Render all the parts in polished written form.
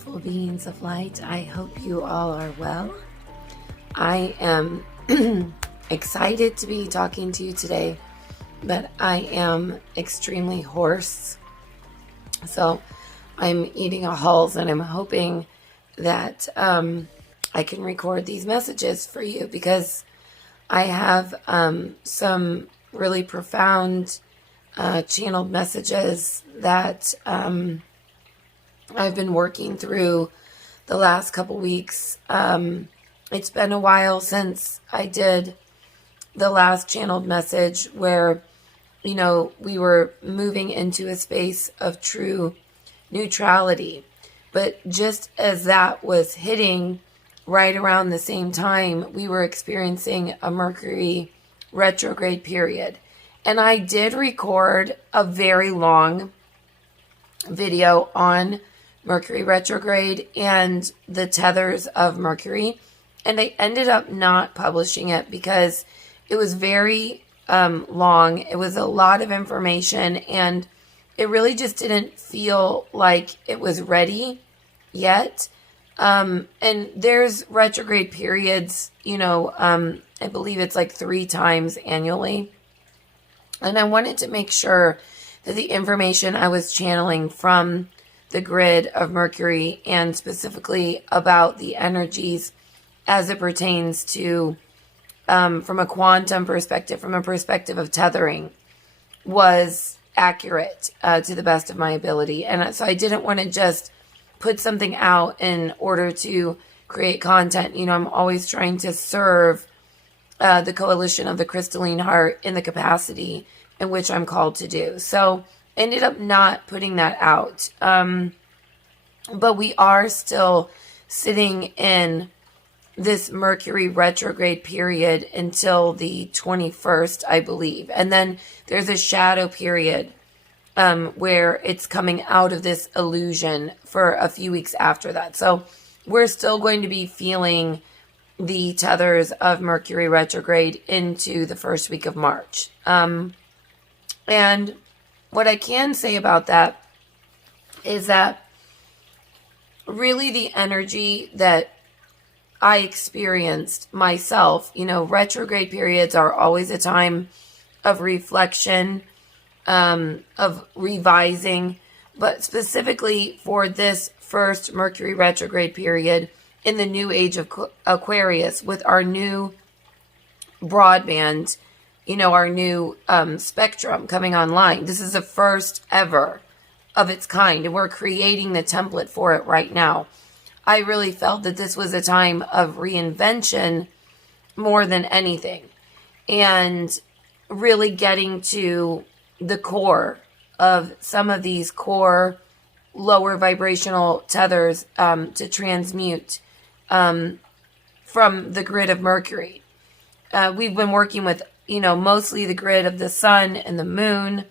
beautiful beings of light. I hope you all are well. I am excited to be talking to you today, but I am extremely hoarse. So I'm eating a Halls, and I'm hoping that I can record these messages for you, because I have some really profound channeled messages that I've been working through the last couple weeks. It's been a while since I did the last channeled message where, we were moving into a space of true neutrality. But just as that was hitting right around the same time, we were experiencing a Mercury retrograde period. And I did record a very long video on Mercury retrograde and the tethers of Mercury. And I ended up not publishing it because it was very long. It was a lot of information, and it really just didn't feel like it was ready yet. And there's retrograde periods, I believe it's like 3 times annually. And I wanted to make sure that the information I was channeling from the grid of Mercury, and specifically about the energies as it pertains to, from a quantum perspective, from a perspective of tethering, was accurate to the best of my ability. And so I didn't want to just put something out in order to create content. I'm always trying to serve the coalition of the crystalline heart in the capacity in which I'm called to do. So ended up not putting that out. But we are still sitting in this Mercury retrograde period until the 21st, I believe. And then there's a shadow period where it's coming out of this illusion for a few weeks after that. So we're still going to be feeling the tethers of Mercury retrograde into the first week of March. And what I can say about that is that really the energy that I experienced myself, retrograde periods are always a time of reflection, of revising, but specifically for this first Mercury retrograde period in the new age of Aquarius, with our new broadband, our new spectrum coming online. This is the first ever of its kind, and we're creating the template for it right now. I really felt that this was a time of reinvention more than anything, and really getting to the core of some of these core lower vibrational tethers to transmute from the grid of Mercury. We've been working with, mostly the grid of the sun and the moon.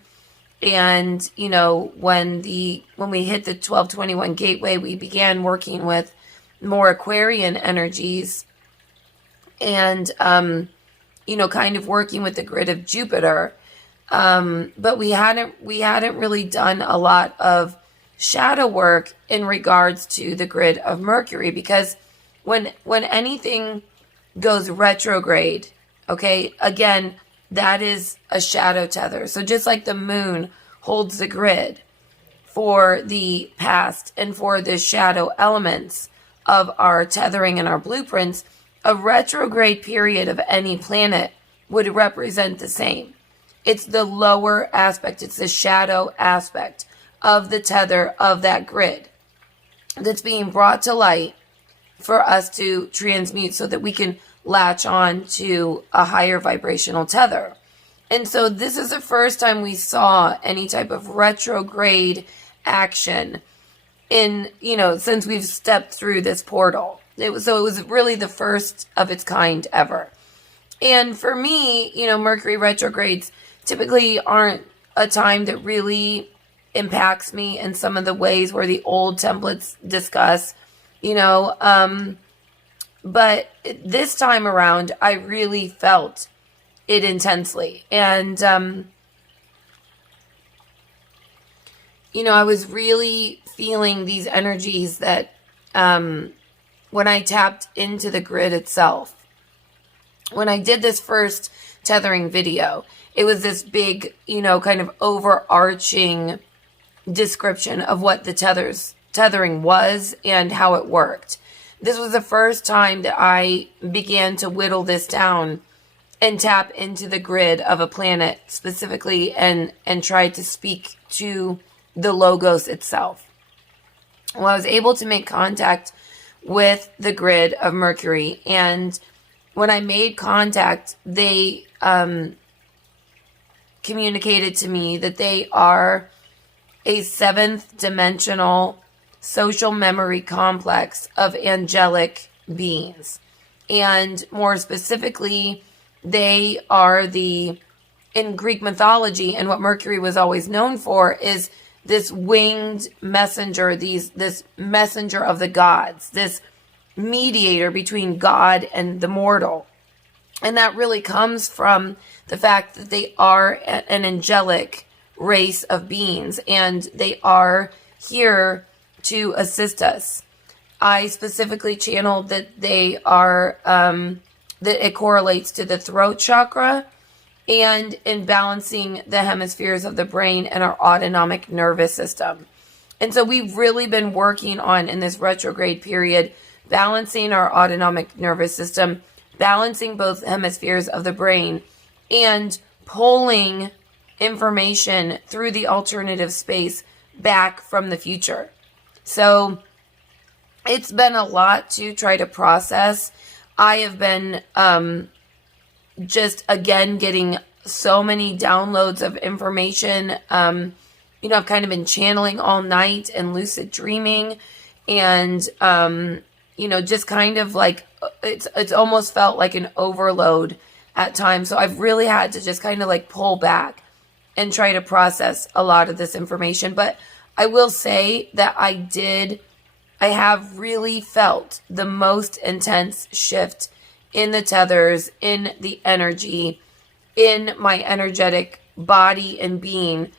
And, when we hit the 1221 gateway, we began working with more Aquarian energies and, kind of working with the grid of Jupiter. But we hadn't really done a lot of shadow work in regards to the grid of Mercury, because when anything goes retrograde, okay, again, that is a shadow tether. So just like the moon holds the grid for the past and for the shadow elements of our tethering and our blueprints, a retrograde period of any planet would represent the same. It's the lower aspect. It's the shadow aspect of the tether of that grid that's being brought to light for us to transmute so that we can latch on to a higher vibrational tether. And so this is the first time we saw any type of retrograde action in, since we've stepped through this portal. It was really the first of its kind ever. And for me, Mercury retrogrades typically aren't a time that really impacts me in some of the ways where the old templates discuss, but this time around, I really felt it intensely. And, I was really feeling these energies that when I tapped into the grid itself. When I did this first tethering video, it was this big, kind of overarching description of what the tethering was and how it worked. This was the first time that I began to whittle this down and tap into the grid of a planet specifically and try to speak to the logos itself. Well, I was able to make contact with the grid of Mercury, and when I made contact, they communicated to me that they are a 7th dimensional social memory complex of angelic beings. And more specifically, they are in Greek mythology, and what Mercury was always known for is this winged messenger, this messenger of the gods, this mediator between God and the mortal. And that really comes from the fact that they are an angelic race of beings, and they are here to assist us. I specifically channeled that they are, that it correlates to the throat chakra and in balancing the hemispheres of the brain and our autonomic nervous system. And so we've really been working on, in this retrograde period, balancing our autonomic nervous system, balancing both hemispheres of the brain, and pulling information through the alternative space back from the future. So it's been a lot to try to process. I have been just, again, getting so many downloads of information. I've kind of been channeling all night and lucid dreaming, and just kind of like it's almost felt like an overload at times. So I've really had to just kind of like pull back and try to process a lot of this information. But I will say that I have really felt the most intense shift in the tethers, in the energy, in my energetic body and being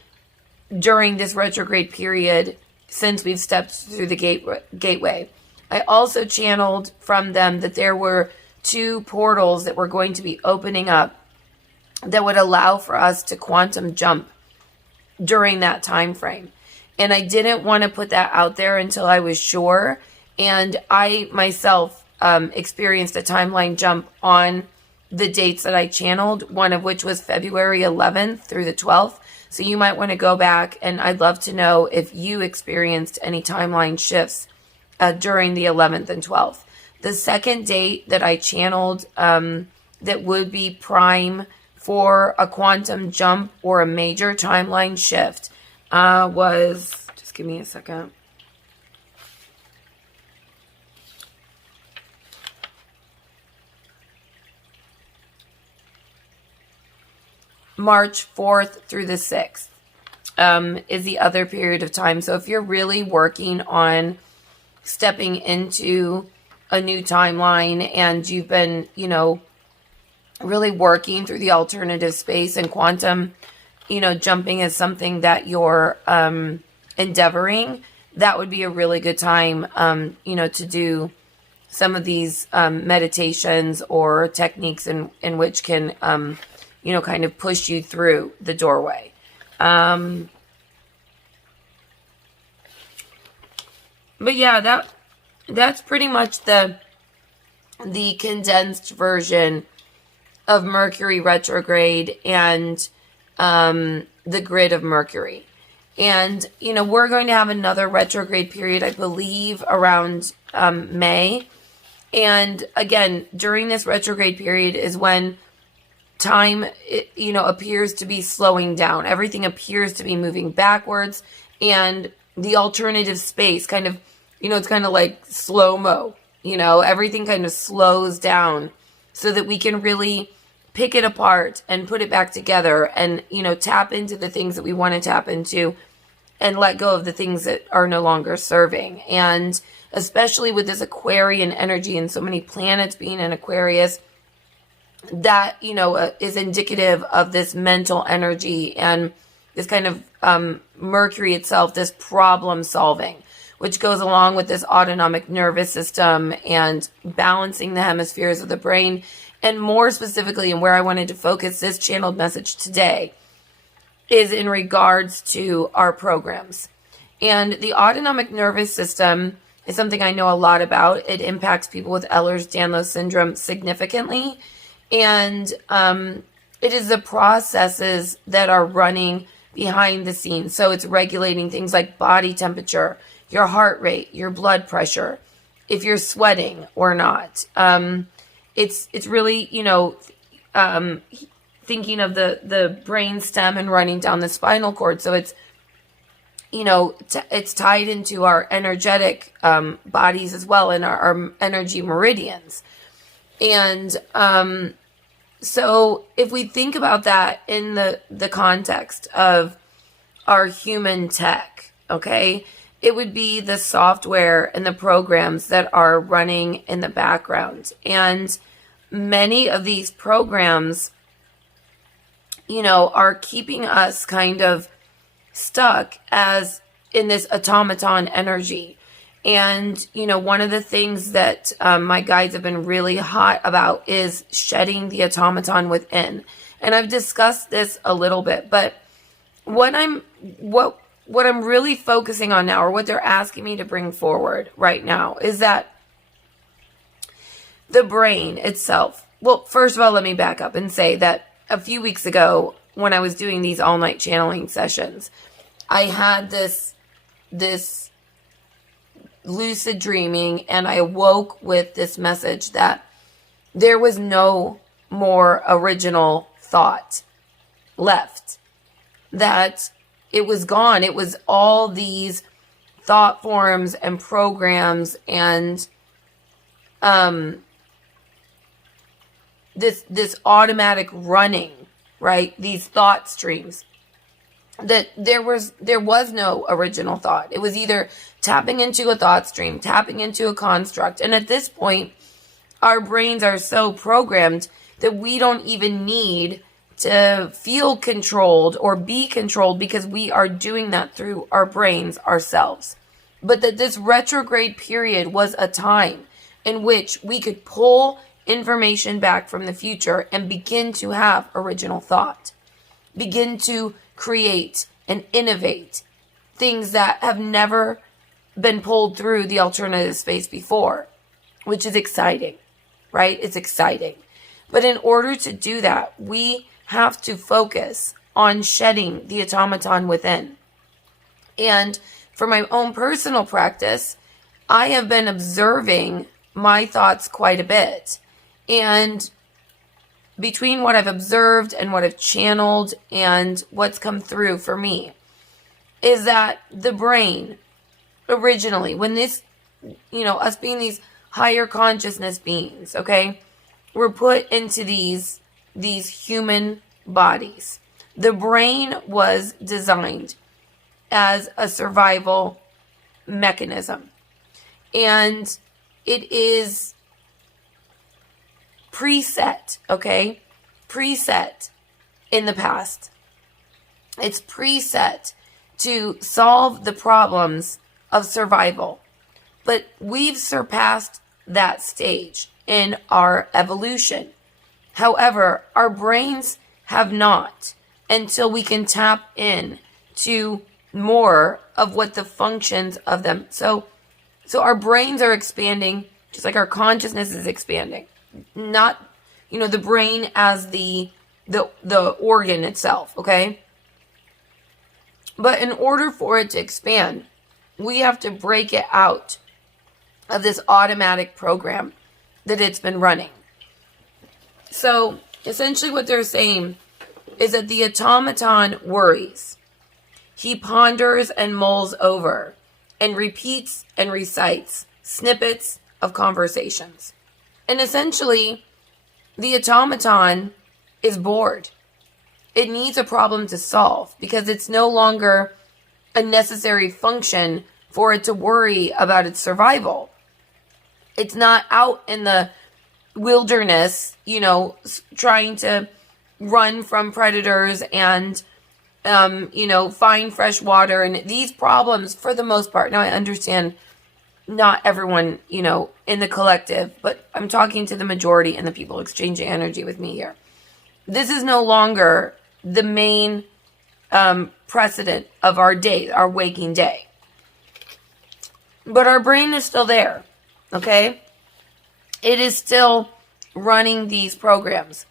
during this retrograde period since we've stepped through the gateway. I also channeled from them that there were 2 portals that were going to be opening up that would allow for us to quantum jump during that time frame. And I didn't want to put that out there until I was sure. And I myself experienced a timeline jump on the dates that I channeled, one of which was February 11th through the 12th. So you might want to go back, and I'd love to know if you experienced any timeline shifts during the 11th and 12th. The second date that I channeled that would be prime for a quantum jump or a major timeline shift was, just give me a second. March 4th through the 6th is the other period of time. So if you're really working on stepping into a new timeline and you've been, really working through the alternative space, and quantum, jumping is something that you're endeavoring, that would be a really good time, to do some of these meditations or techniques in which can, kind of push you through the doorway. But yeah, that's pretty much the condensed version of Mercury retrograde and the grid of Mercury. And, we're going to have another retrograde period, I believe, around May. And again, during this retrograde period is when time, appears to be slowing down. Everything appears to be moving backwards, and the alternative space kind of, it's kind of like slow-mo, everything kind of slows down so that we can really pick it apart and put it back together and, tap into the things that we want to tap into and let go of the things that are no longer serving. And especially with this Aquarian energy and so many planets being in Aquarius, that, is indicative of this mental energy and this kind of Mercury itself, this problem solving. which goes along with this autonomic nervous system and balancing the hemispheres of the brain. And more specifically, and where I wanted to focus this channeled message today, is in regards to our programs. And the autonomic nervous system is something I know a lot about. It impacts people with Ehlers-Danlos syndrome significantly. And it is the processes that are running behind the scenes. So it's regulating things like body temperature, your heart rate, your blood pressure, if you're sweating or not. It's really, thinking of the brain stem and running down the spinal cord. So it's, it's tied into our energetic bodies as well, and our energy meridians. And so if we think about that in the context of our human tech, okay, it would be the software and the programs that are running in the background. And many of these programs, are keeping us kind of stuck as in this automaton energy. And, one of the things that my guides have been really hot about is shedding the automaton within. And I've discussed this a little bit, but what I'm really focusing on now, or what they're asking me to bring forward right now, is that the brain itself. Well, first of all, let me back up and say that a few weeks ago, when I was doing these all-night channeling sessions, I had this lucid dreaming, and I awoke with this message that there was no more original thought left, that it was gone. It was all these thought forms and programs and this automatic running, right? These thought streams. That there was no original thought. It was either tapping into a thought stream, tapping into a construct. And at this point, our brains are so programmed that we don't even need to feel controlled or be controlled, because we are doing that through our brains ourselves. But that this retrograde period was a time in which we could pull information back from the future and begin to have original thought, begin to create and innovate things that have never been pulled through the alternative space before, which is exciting, right? It's exciting. But in order to do that, we have to focus on shedding the automaton within. And for my own personal practice, I have been observing my thoughts quite a bit. And between what I've observed and what I've channeled and what's come through for me, is that the brain originally, when this, us being these higher consciousness beings, okay, we're put into these human bodies. The brain was designed as a survival mechanism. And it is preset, okay? Preset in the past. It's preset to solve the problems of survival. But we've surpassed that stage in our evolution. However, our brains have not, until we can tap in to more of what the functions of them. So our brains are expanding, just like our consciousness is expanding. Not, the brain as the organ itself, okay? But in order for it to expand, we have to break it out of this automatic program that it's been running. So essentially what they're saying is that the automaton worries. He ponders and mulls over and repeats and recites snippets of conversations. And essentially, the automaton is bored. It needs a problem to solve because it's no longer a necessary function for it to worry about its survival. It's not out in the wilderness, trying to run from predators and find fresh water. And these problems, for the most part, now I understand not everyone, in the collective, but I'm talking to the majority and the people exchanging energy with me here. This is no longer the main precedent of our day, our waking day. But our brain is still there, okay? It is still running these programs.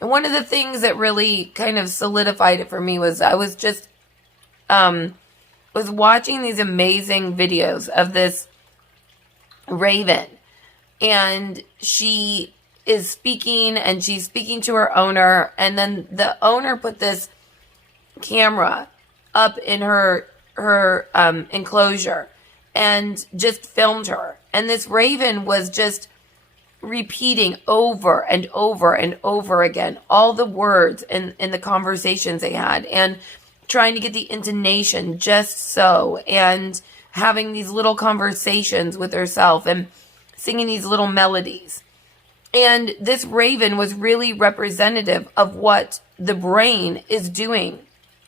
And one of the things that really kind of solidified it for me was I was just was watching these amazing videos of this raven, and she is speaking, and she's speaking to her owner, and then the owner put this camera up in her enclosure and just filmed her, and this raven was just repeating over and over and over again all the words in the conversations they had, and trying to get the intonation just so, and having these little conversations with herself and singing these little melodies. And this raven was really representative of what the brain is doing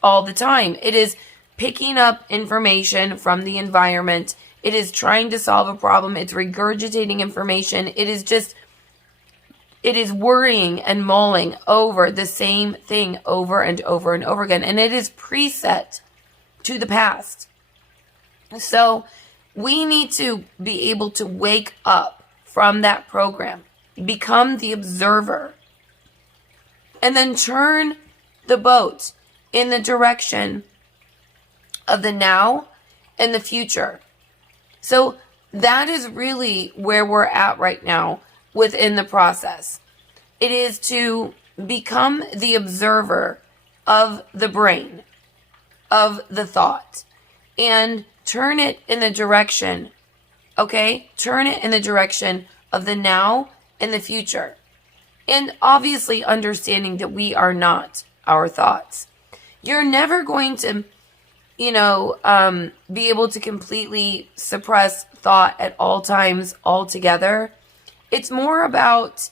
all the time. It is picking up information from the environment. It is trying to solve a problem. It's regurgitating information. It is worrying and mulling over the same thing over and over and over again. And it is preset to the past. So we need to be able to wake up from that program, become the observer, and then turn the boat in the direction of the now and the future. So that is really where we're at right now within the process. It is to become the observer of the brain, of the thought, and turn it in the direction, okay? Turn it in the direction of the now and the future. And obviously understanding that we are not our thoughts. You're never going to, be able to completely suppress thought at all times altogether. It's more about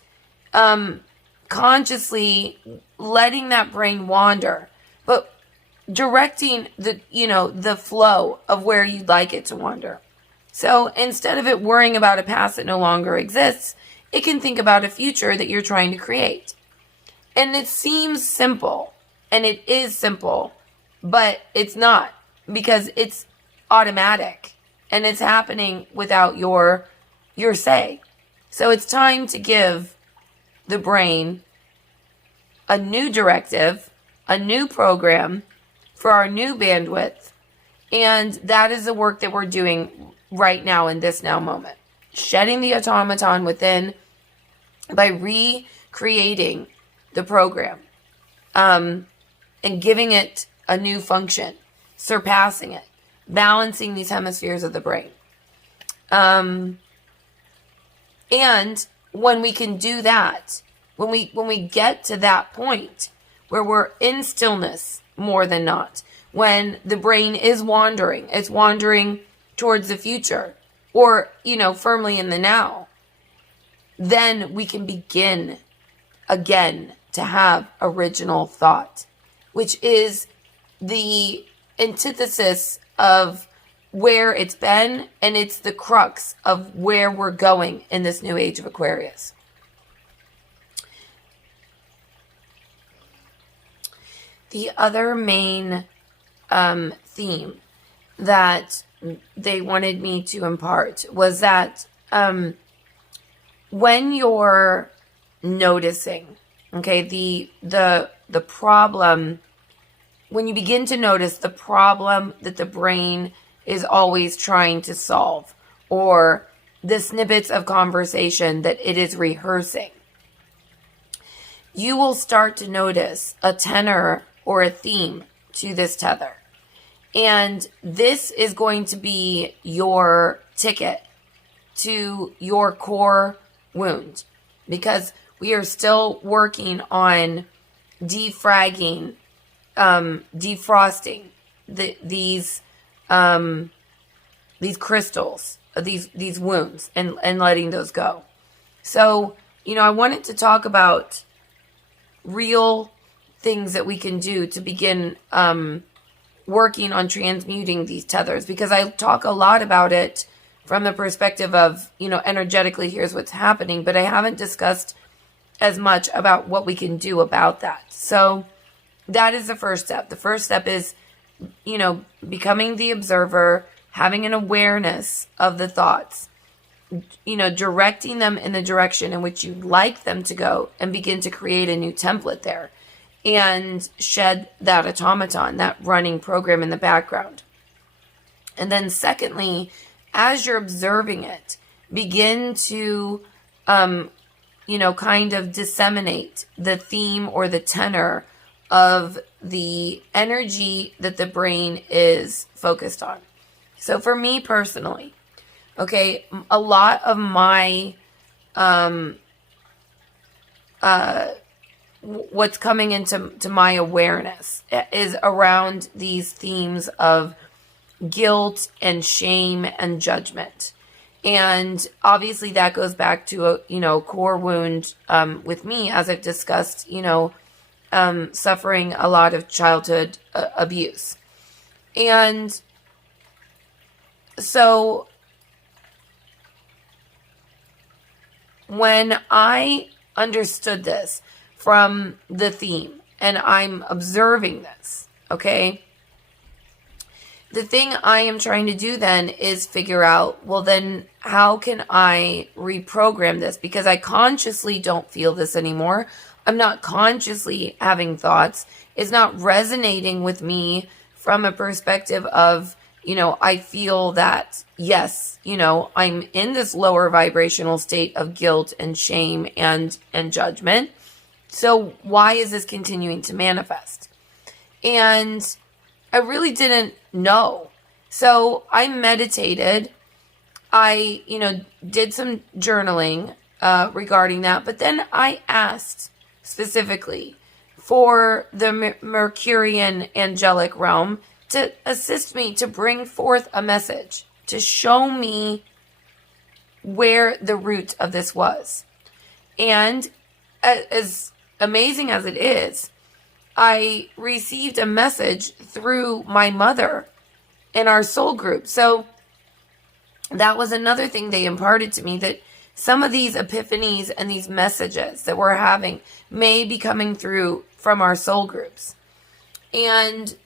consciously letting that brain wander, but directing the flow of where you'd like it to wander. So instead of it worrying about a past that no longer exists, it can think about a future that you're trying to create. And it seems simple, and it is simple, but it's not, because it's automatic and it's happening without your say. So it's time to give the brain a new directive, a new program for our new bandwidth. And that is the work that we're doing right now in this now moment. Shedding the automaton within by recreating the program, and giving it a new function, surpassing it, balancing these hemispheres of the brain. And when we can do that, when we get to that point where we're in stillness more than not, when the brain is wandering, it's wandering towards the future, or, firmly in the now, then we can begin again to have original thought, which is the antithesis of where it's been, and it's the crux of where we're going in this new age of Aquarius. The other main theme that they wanted me to impart was that when you're noticing, okay, the problem, when you begin to notice the problem that the brain is always trying to solve, or the snippets of conversation that it is rehearsing, you will start to notice a tenor or a theme to this tether. And this is going to be your ticket to your core wound, because we are still working on defrosting these crystals, these wounds, and letting those go. So, I wanted to talk about real things that we can do to begin working on transmuting these tethers, because I talk a lot about it from the perspective of, energetically, here's what's happening, but I haven't discussed as much about what we can do about that. So that is the first step. The first step is, becoming the observer, having an awareness of the thoughts, directing them in the direction in which you'd like them to go, and begin to create a new template there and shed that automaton, that running program in the background. And then secondly, as you're observing it, begin to, kind of disseminate the theme or the tenor of the energy that the brain is focused on. So for me personally, okay, a lot of my, what's coming into my awareness is around these themes of guilt and shame and judgment. And obviously that goes back to a, core wound, with me, as I've discussed, suffering a lot of childhood abuse. And so when I understood this from the theme, and I'm observing this, okay, the thing I am trying to do then is figure out, well, then how can I reprogram this? Because I consciously don't feel this anymore. I'm not consciously having thoughts. It's not resonating with me from a perspective of, I feel that, yes, I'm in this lower vibrational state of guilt and shame and judgment. So why is this continuing to manifest? And I really didn't know. So I meditated. I, did some journaling regarding that. But then I asked specifically for the Mercurian angelic realm to assist me to bring forth a message, to show me where the root of this was. And as amazing as it is, I received a message through my mother in our soul group. So that was another thing they imparted to me, that some of these epiphanies and these messages that we're having may be coming through from our soul groups. And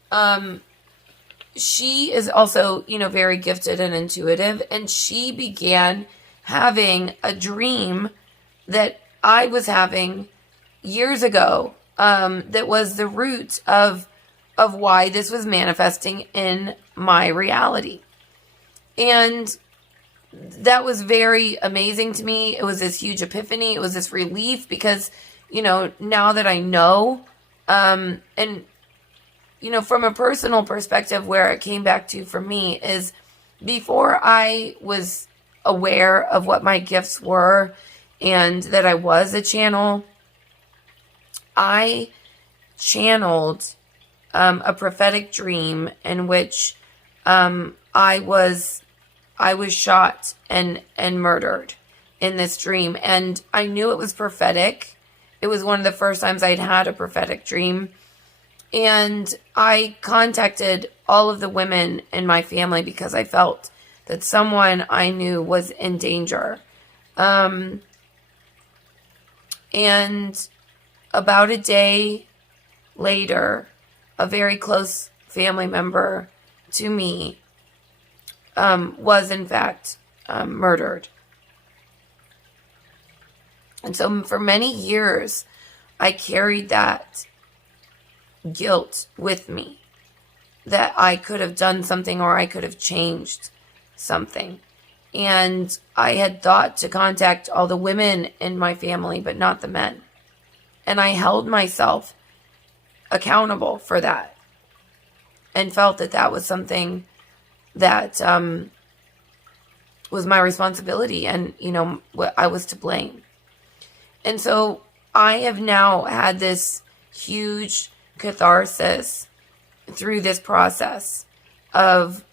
she is also, very gifted and intuitive. And she began having a dream that I was having years ago, that was the root of why this was manifesting in my reality. And that was very amazing to me. It was this huge epiphany. It was this relief because, now that I know, and, from a personal perspective, where it came back to for me is before I was aware of what my gifts were and that I was a channel, I channeled a prophetic dream in which I was shot and murdered in this dream. And I knew it was prophetic. It was one of the first times I'd had a prophetic dream. And I contacted all of the women in my family because I felt that someone I knew was in danger. And about a day later, a very close family member to me was in fact murdered. And so for many years, I carried that guilt with me, that I could have done something or I could have changed something. And I had thought to contact all the women in my family, but not the men. And I held myself accountable for that and felt that that was something that was my responsibility, and, I was to blame. And so I have now had this huge catharsis through this process of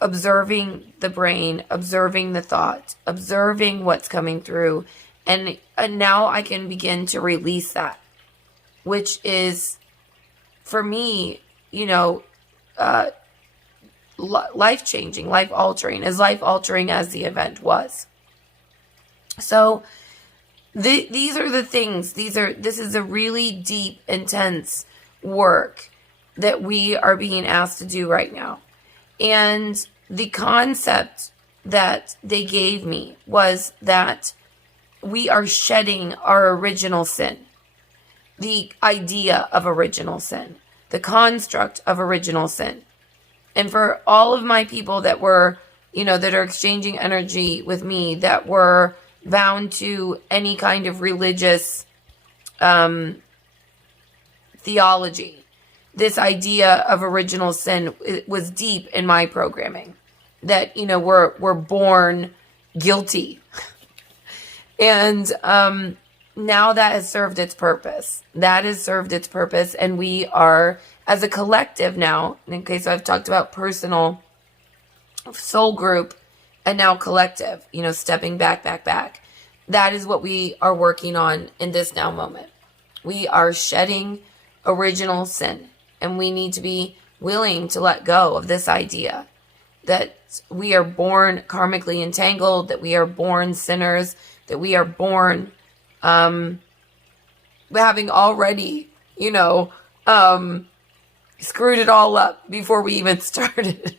observing the brain, observing the thought, observing what's coming through. And now I can begin to release that. which is, for me, life-changing, life-altering, as life-altering as the event was. So these are the things. This is a really deep, intense work that we are being asked to do right now. And the concept that they gave me was that we are shedding our original sin. The idea of original sin. The construct of original sin. And for all of my people that were, that are exchanging energy with me, that were bound to any kind of religious theology, this idea of original sin was deep in my programming. That, we're born guilty. And now that has served its purpose. That has served its purpose. And we are, as a collective now, okay, so I've talked about personal, soul group, and now collective, stepping back. That is what we are working on in this now moment. We are shedding original sin. And we need to be willing to let go of this idea that we are born karmically entangled, that we are born sinners, that we are born having already, screwed it all up before we even started,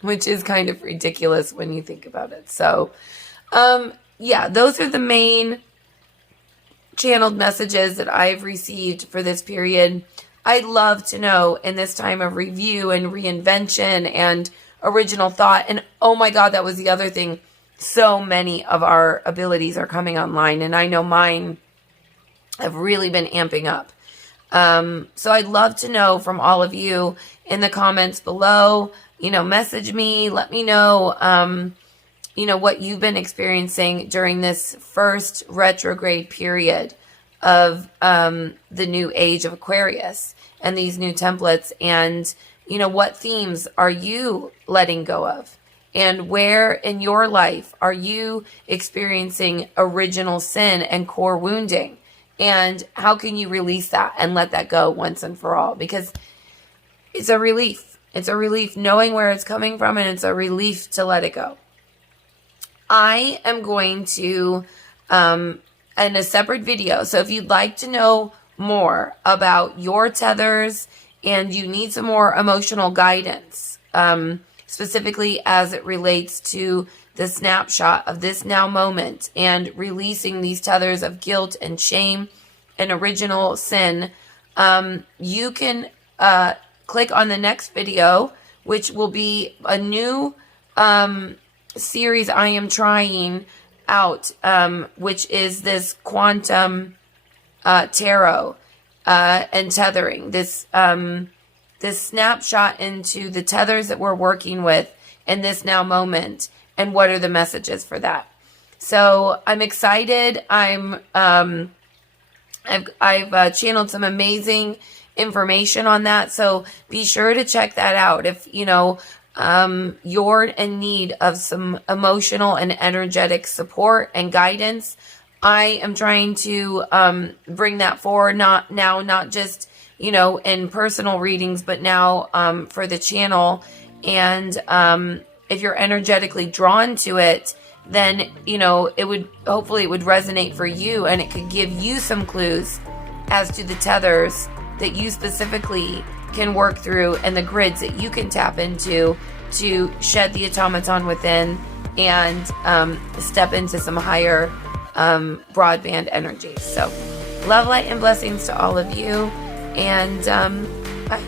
which is kind of ridiculous when you think about it. So, yeah, those are the main channeled messages that I've received for this period. I'd love to know in this time of review and reinvention and original thought. And oh my God, that was the other thing. So many of our abilities are coming online, and I know mine have really been amping up. So I'd love to know from all of you in the comments below, message me, let me know, what you've been experiencing during this first retrograde period of the new age of Aquarius and these new templates, and what themes are you letting go of, and where in your life are you experiencing original sin and core wounding, and how can you release that and let that go once and for all, because it's a relief. It's a relief knowing where it's coming from, and it's a relief to let it go. I am going to in a separate video. So if you'd like to know more about your tethers and you need some more emotional guidance, specifically as it relates to the snapshot of this now moment and releasing these tethers of guilt and shame and original sin, you can click on the next video, which will be a new series I am trying out, which is this quantum tarot and tethering. This snapshot into the tethers that we're working with in this now moment, and what are the messages for that. So I'm excited. I've channeled some amazing information on that, so be sure to check that out if you're in need of some emotional and energetic support and guidance. I am trying to bring that forward, not just in personal readings, but now for the channel. And if you're energetically drawn to it, then it would resonate for you, and it could give you some clues as to the tethers that you specifically can work through and the grids that you can tap into to shed the automaton within and step into some higher broadband energy. So love, light, and blessings to all of you, and bye.